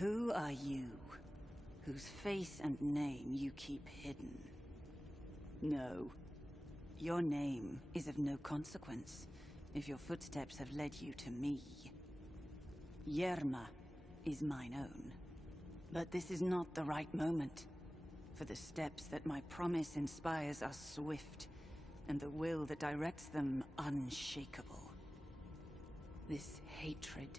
Who are you, whose face and name you keep hidden? No. Your name is of no consequence, if your footsteps have led you to me. Yerma is mine own. But this is not the right moment, for the steps that my promise inspires are swift, and the will that directs them unshakable. This hatred,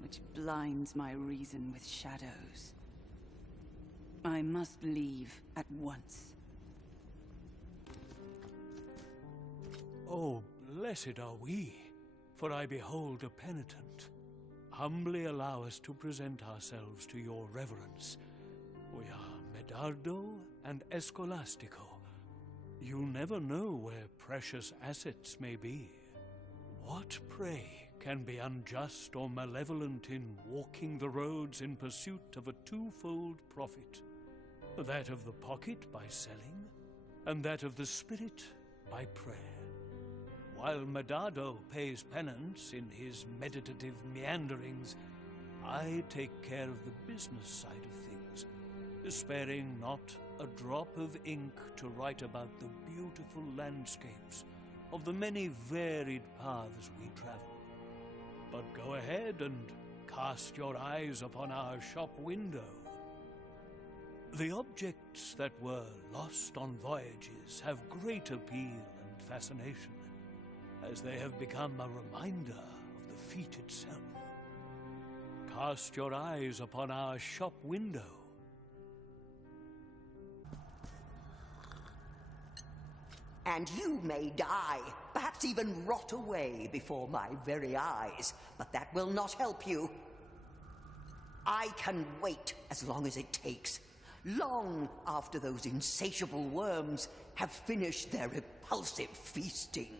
which blinds my reason with shadows. I must leave at once. Oh, blessed are we, for I behold a penitent. Humbly allow us to present ourselves to your reverence. We are Medardo and Escolastico. You never know where precious assets may be. What, pray, can be unjust or malevolent in walking the roads in pursuit of a twofold profit? That of the pocket by selling, and that of the spirit by prayer. While Medardo pays penance in his meditative meanderings, I take care of the business side of things, sparing not a drop of ink to write about the beautiful landscapes of the many varied paths we travel. But go ahead and cast your eyes upon our shop window. The objects that were lost on voyages have great appeal and fascination, as they have become a reminder of the feat itself. Cast your eyes upon our shop window. And you may die, perhaps even rot away before my very eyes, but that will not help you. I can wait as long as it takes, long after those insatiable worms have finished their repulsive feasting.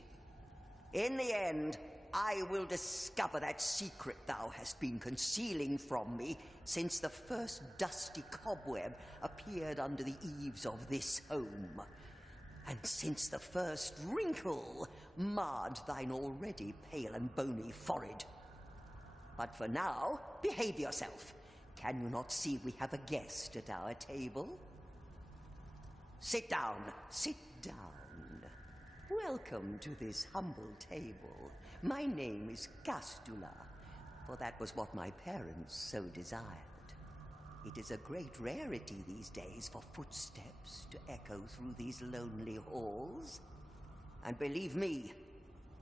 In the end, I will discover that secret thou hast been concealing from me since the first dusty cobweb appeared under the eaves of this home, and since the first wrinkle marred thine already pale and bony forehead. But for now, behave yourself. Can you not see we have a guest at our table? Sit down, sit down. Welcome to this humble table. My name is Castula, for that was what my parents so desired. It is a great rarity these days for footsteps to echo through these lonely halls. And believe me,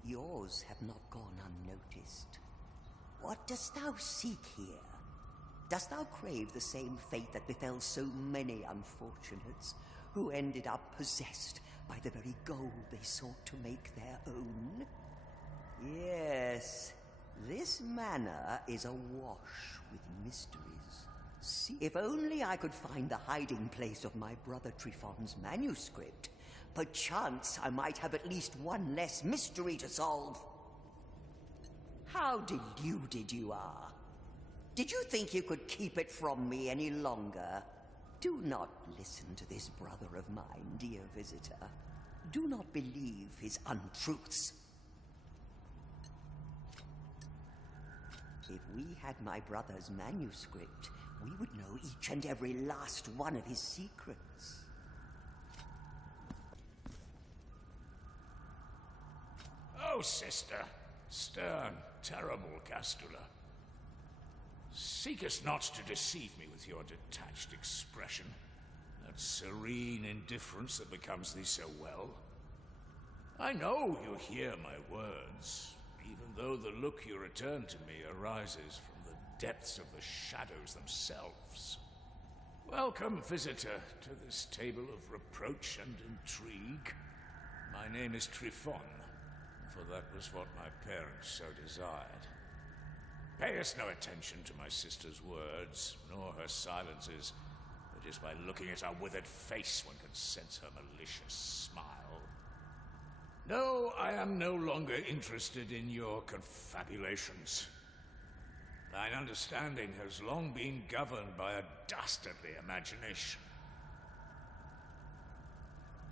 yours have not gone unnoticed. What dost thou seek here? Dost thou crave the same fate that befell so many unfortunates who ended up possessed by the very gold they sought to make their own? Yes, this manor is awash with mysteries. See, if only I could find the hiding place of my brother Trifon's manuscript, perchance I might have at least one less mystery to solve. How deluded you are. Did you think you could keep it from me any longer? Do not listen to this brother of mine, dear visitor. Do not believe his untruths. If we had my brother's manuscript, we would know each and every last one of his secrets. Oh, sister, stern, terrible Castula. Seekest not to deceive me with your detached expression, that serene indifference that becomes thee so well. I know you hear my words, even though the look you return to me arises from the depths of the shadows themselves. Welcome, visitor, to this table of reproach and intrigue. My name is Trifon, for that was what my parents so desired. Payest no attention to my sister's words, nor her silences. It is by looking at her withered face one can sense her malicious smile. No, I am no longer interested in your confabulations. Thine understanding has long been governed by a dastardly imagination.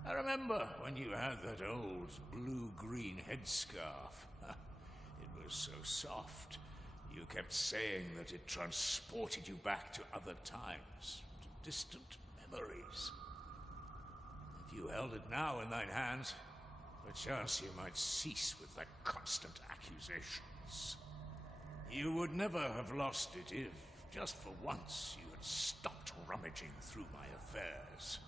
I remember when you had that old blue-green headscarf. It was so soft, You kept saying that it transported you back to other times, to distant memories. If you held it now in thine hands, perchance you might cease with thy constant accusations. You would never have lost it if, just for once, you had stopped rummaging through my affairs.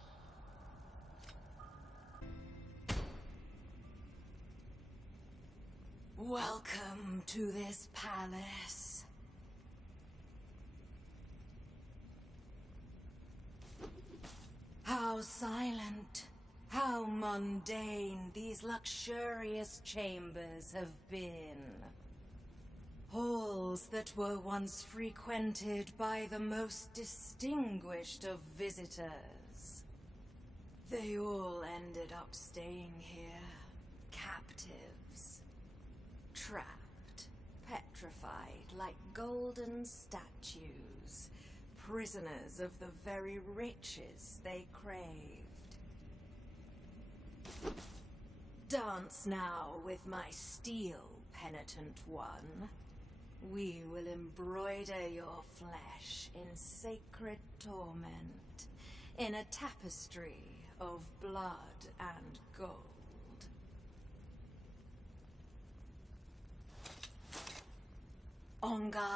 Welcome to this palace. How silent, how mundane these luxurious chambers have been. Halls that were once frequented by the most distinguished of visitors. They all ended up staying here, captives. Trapped, petrified like golden statues, prisoners of the very riches they craved. Dance now with my steel, penitent one. We will embroider your flesh in sacred torment, in a tapestry of blood and gold. On guard.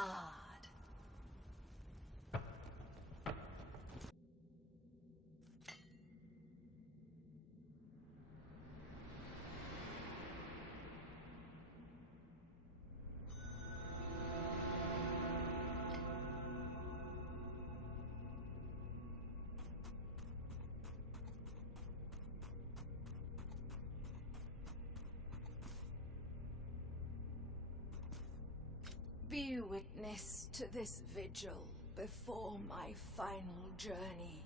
Be witness to this vigil before my final journey.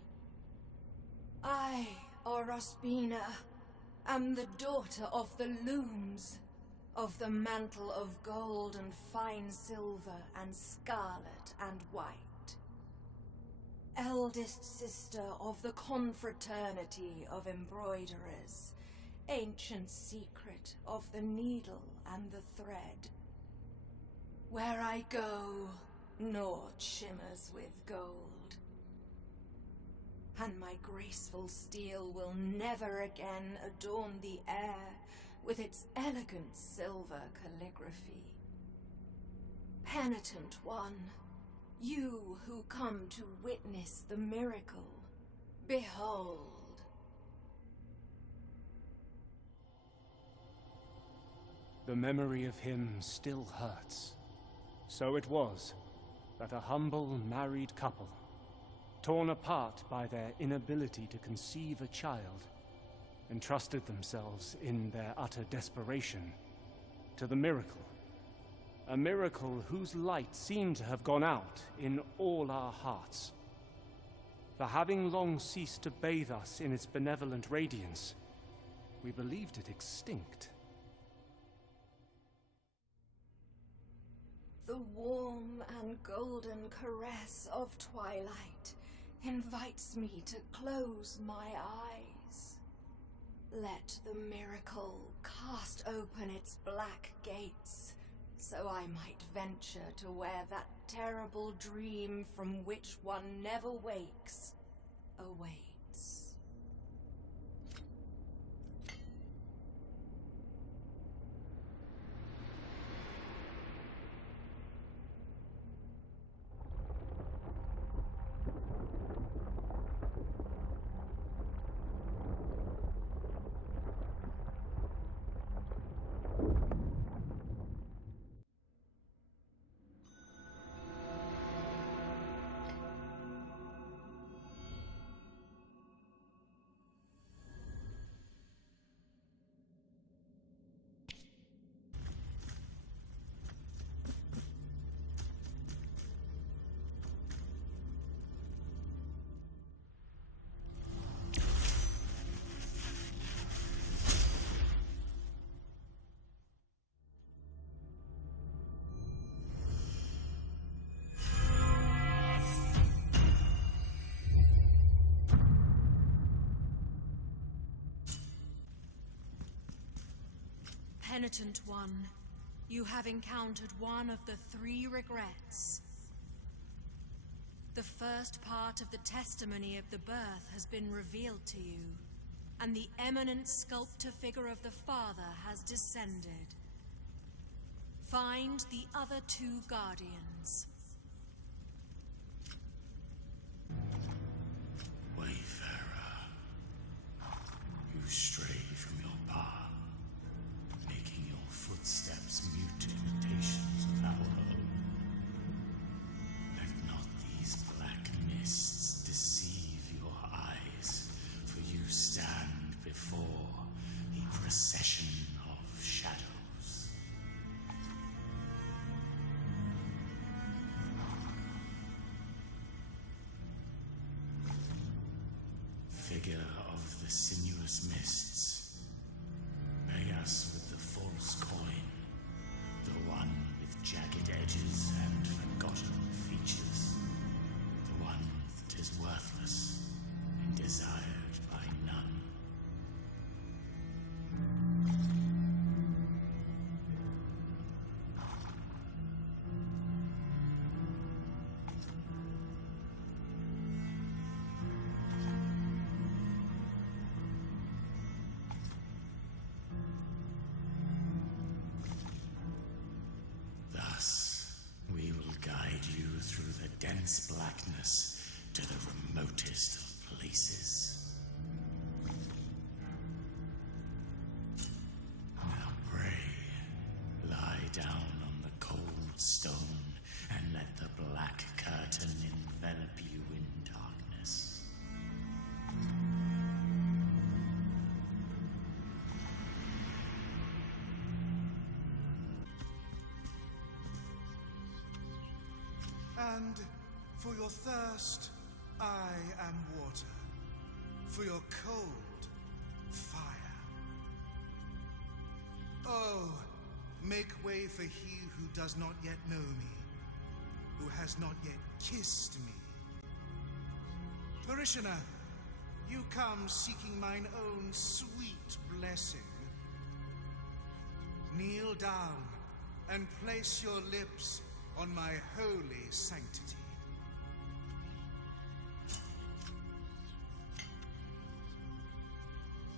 I, Orospina, am the daughter of the looms, of the mantle of gold and fine silver and scarlet and white. Eldest sister of the confraternity of embroiderers, ancient secret of the needle and the thread. Where I go, naught shimmers with gold. And my graceful steel will never again adorn the air with its elegant silver calligraphy. Penitent one, you who come to witness the miracle, behold. The memory of him still hurts. So it was that a humble married couple, torn apart by their inability to conceive a child, entrusted themselves in their utter desperation to the miracle. A miracle whose light seemed to have gone out in all our hearts. For having long ceased to bathe us in its benevolent radiance, we believed it extinct. The warm and golden caress of twilight invites me to close my eyes. Let the miracle cast open its black gates, so I might venture to where that terrible dream from which one never wakes awaits. Penitent one, You have encountered one of the 3 regrets. The first part of the testimony of the birth has been revealed to you, and the eminent sculptor figure of the Father has descended. Find the other 2 guardians. Wayfarer, you stray from your path, making your footsteps mute imitations of our own. Let not these black mists deceive your eyes, for you stand before a procession of shadows. Figure of the sinuous mists, pay us with the false coin, the one with jagged edges and forgotten features, the one that is worthless and desired by none. Thus, we will guide you through the dense blackness to the remotest of places. Now pray, lie down on the cold stone, and let the black curtain envelop you in darkness. And for your thirst, I am water. For your cold, fire. Oh, make way for he who does not yet know me, who has not yet kissed me. Parishioner, you come seeking mine own sweet blessing. Kneel down and place your lips on my holy sanctity.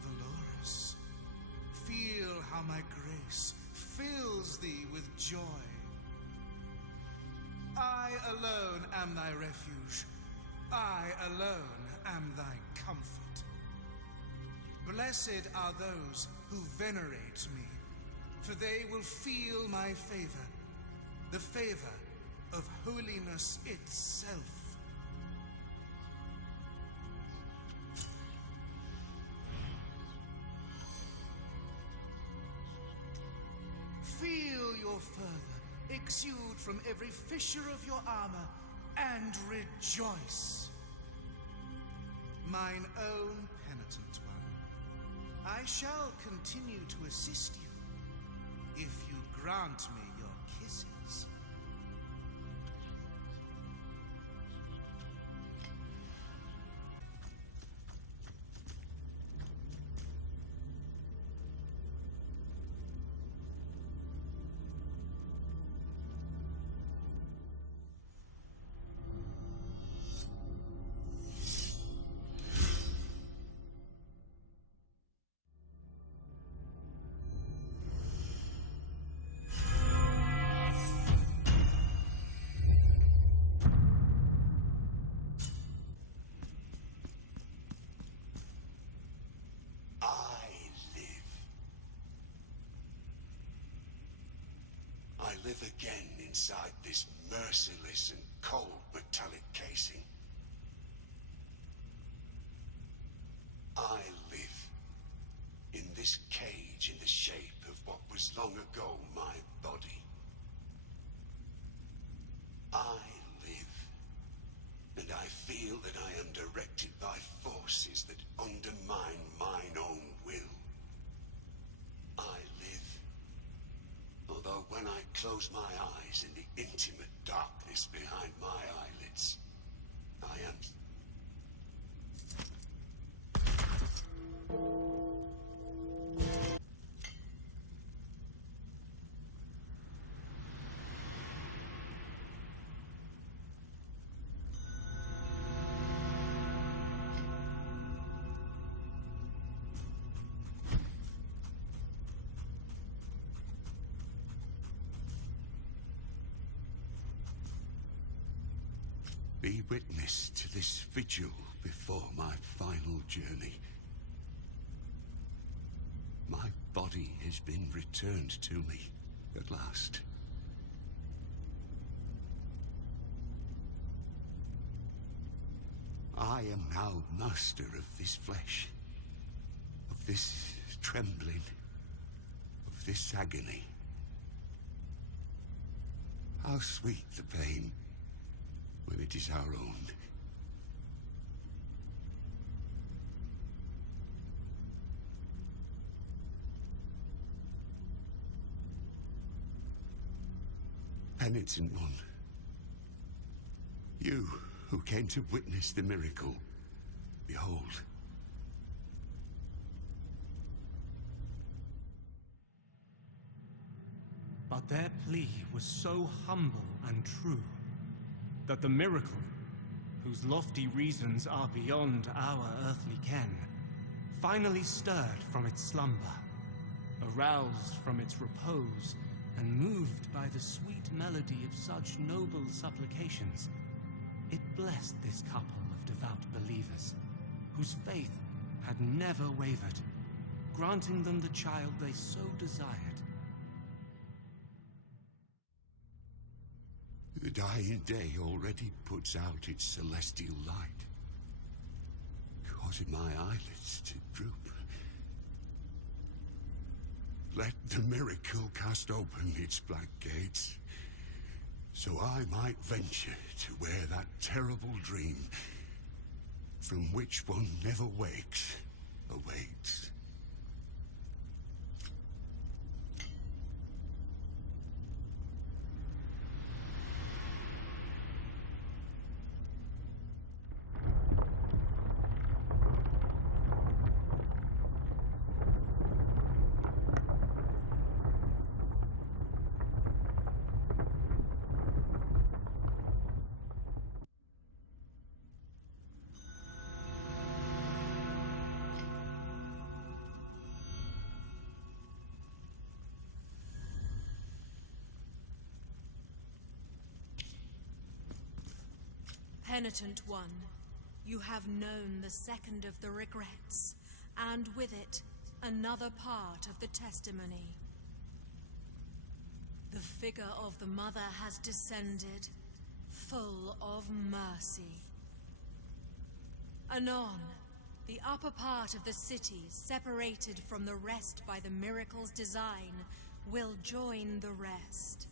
Valorous, feel how my grace fills thee with joy. I alone am thy refuge. I alone am thy comfort. Blessed are those who venerate me, for they will feel my favor, the favor of holiness itself. Feel your fervor exude from every fissure of your armor and rejoice. Mine own penitent one, I shall continue to assist you if you grant me your kisses. I live again inside this merciless and cold metallic casing. I live in this cage in the shape of what was long ago my body. I live, and I feel that I am directed by forces that undermine mine own will. I live, although when I close my eyes in the intimate darkness behind my eyelids, I am... Be witness to this vigil before my final journey. My body has been returned to me at last. I am now master of this flesh, of this trembling, of this agony. How sweet the pain when it is our own. Penitent one, you who came to witness the miracle, behold. But their plea was so humble and true that the miracle, whose lofty reasons are beyond our earthly ken, finally stirred from its slumber, aroused from its repose, and moved by the sweet melody of such noble supplications, it blessed this couple of devout believers, whose faith had never wavered, granting them the child they so desired. The dying day already puts out its celestial light, causing my eyelids to droop. Let the miracle cast open its black gates, so I might venture to where that terrible dream, from which one never wakes, awaits. Penitent one, you have known the second of the regrets, and with it, another part of the testimony. The figure of the mother has descended, full of mercy. Anon, the upper part of the city, separated from the rest by the miracle's design, will join the rest.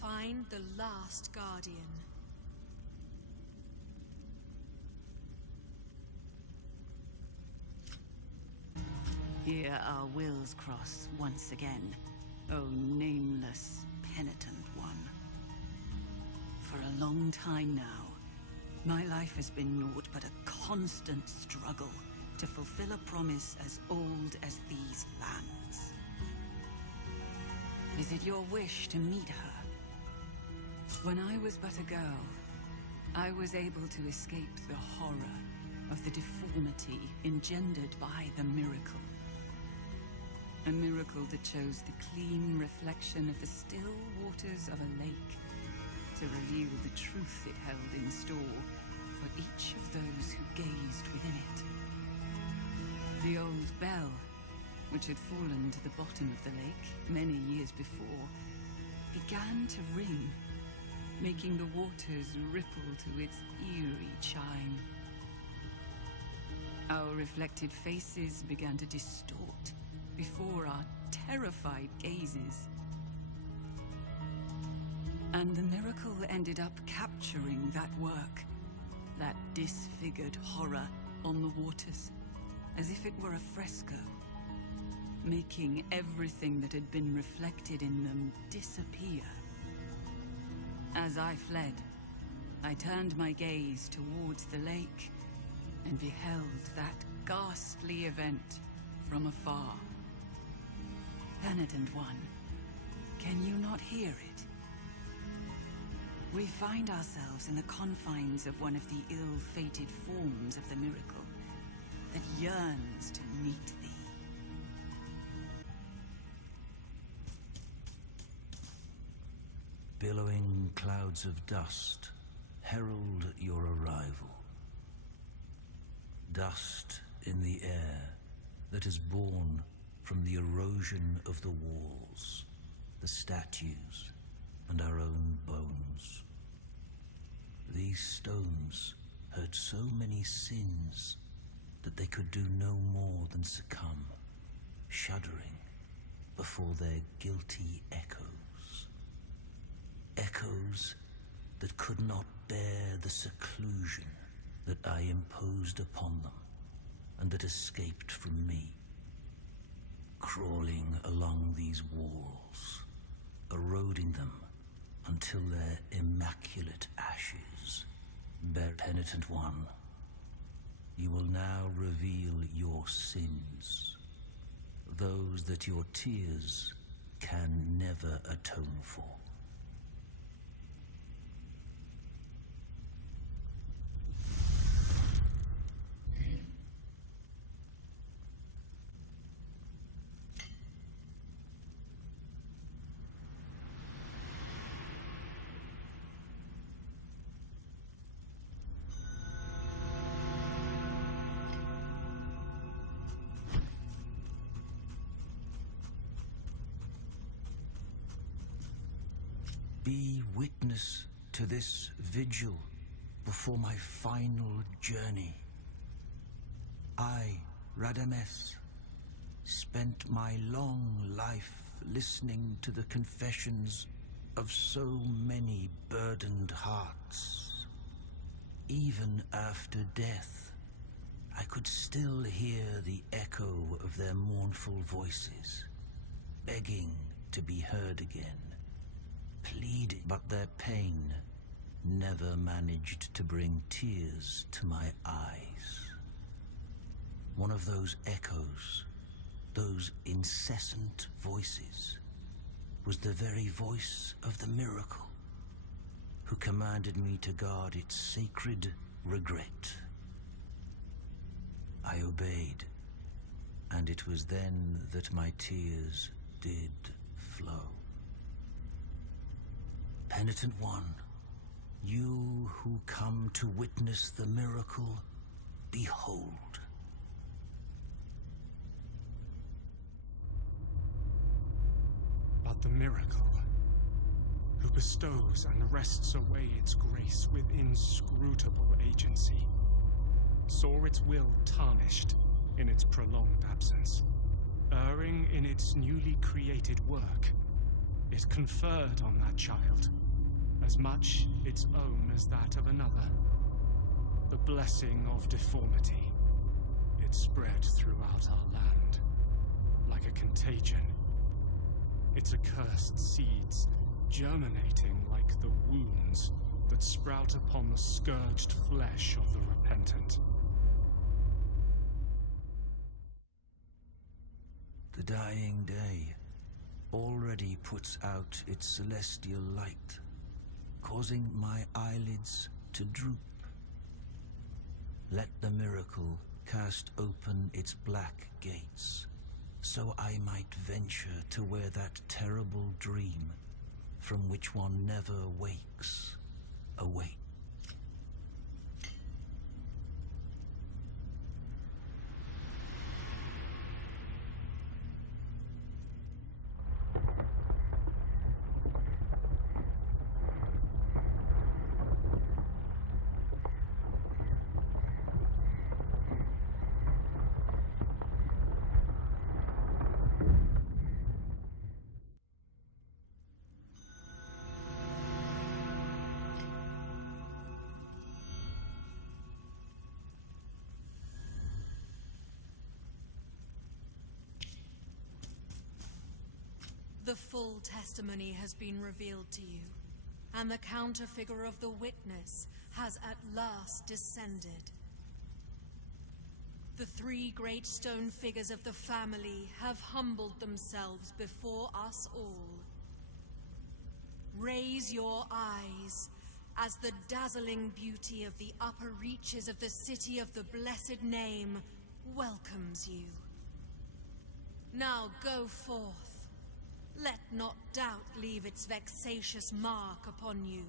Find the last guardian. Here our wills cross once again, O nameless, penitent one. For a long time now, my life has been naught but a constant struggle to fulfill a promise as old as these lands. Is it your wish to meet her? When I was but a girl, I was able to escape the horror of the deformity engendered by the miracle. A miracle that chose the clean reflection of the still waters of a lake to reveal the truth it held in store for each of those who gazed within it. The old bell, which had fallen to the bottom of the lake many years before, began to ring, making the waters ripple to its eerie chime. Our reflected faces began to distort before our terrified gazes. And the miracle ended up capturing that work, that disfigured horror on the waters, as if it were a fresco, making everything that had been reflected in them disappear. As I fled, I turned my gaze towards the lake and beheld that ghastly event from afar. Penitent one, can you not hear it? We find ourselves in the confines of one of the ill-fated forms of the miracle that yearns to meet thee. billowing clouds of dust herald your arrival. Dust in the air that is born from the erosion of the walls, the statues, and our own bones. These stones heard so many sins that they could do no more than succumb, shuddering before their guilty echoes. Echoes that could not bear the seclusion that I imposed upon them and that escaped from me. Crawling along these walls, eroding them until their immaculate ashes bear. Penitent one, you will now reveal your sins, those that your tears can never atone for. Be witness to this vigil before my final journey. I, Radames, spent my long life listening to the confessions of so many burdened hearts. Even after death, I could still hear the echo of their mournful voices, begging to be heard again. Pleading, but their pain never managed to bring tears to my eyes. One of those echoes, those incessant voices, was the very voice of the miracle, who commanded me to guard its sacred regret. I obeyed, and it was then that my tears did flow. Penitent one, you who come to witness the miracle, behold. But the miracle, who bestows and wrests away its grace with inscrutable agency, saw its will tarnished in its prolonged absence. Erring in its newly created work, it conferred on that child as much its own as that of another. The blessing of deformity. It spread throughout our land like a contagion. Its accursed seeds germinating like the wounds that sprout upon the scourged flesh of the repentant. The dying day already puts out its celestial light, causing my eyelids to droop. Let the miracle cast open its black gates, so I might venture to where that terrible dream, from which one never wakes, awaits. The full testimony has been revealed to you, and the counterfigure of the witness has at last descended. The three great stone figures of the family have humbled themselves before us all. Raise your eyes as the dazzling beauty of the upper reaches of the city of the blessed name welcomes you. Now go forth Let not doubt leave its vexatious mark upon you.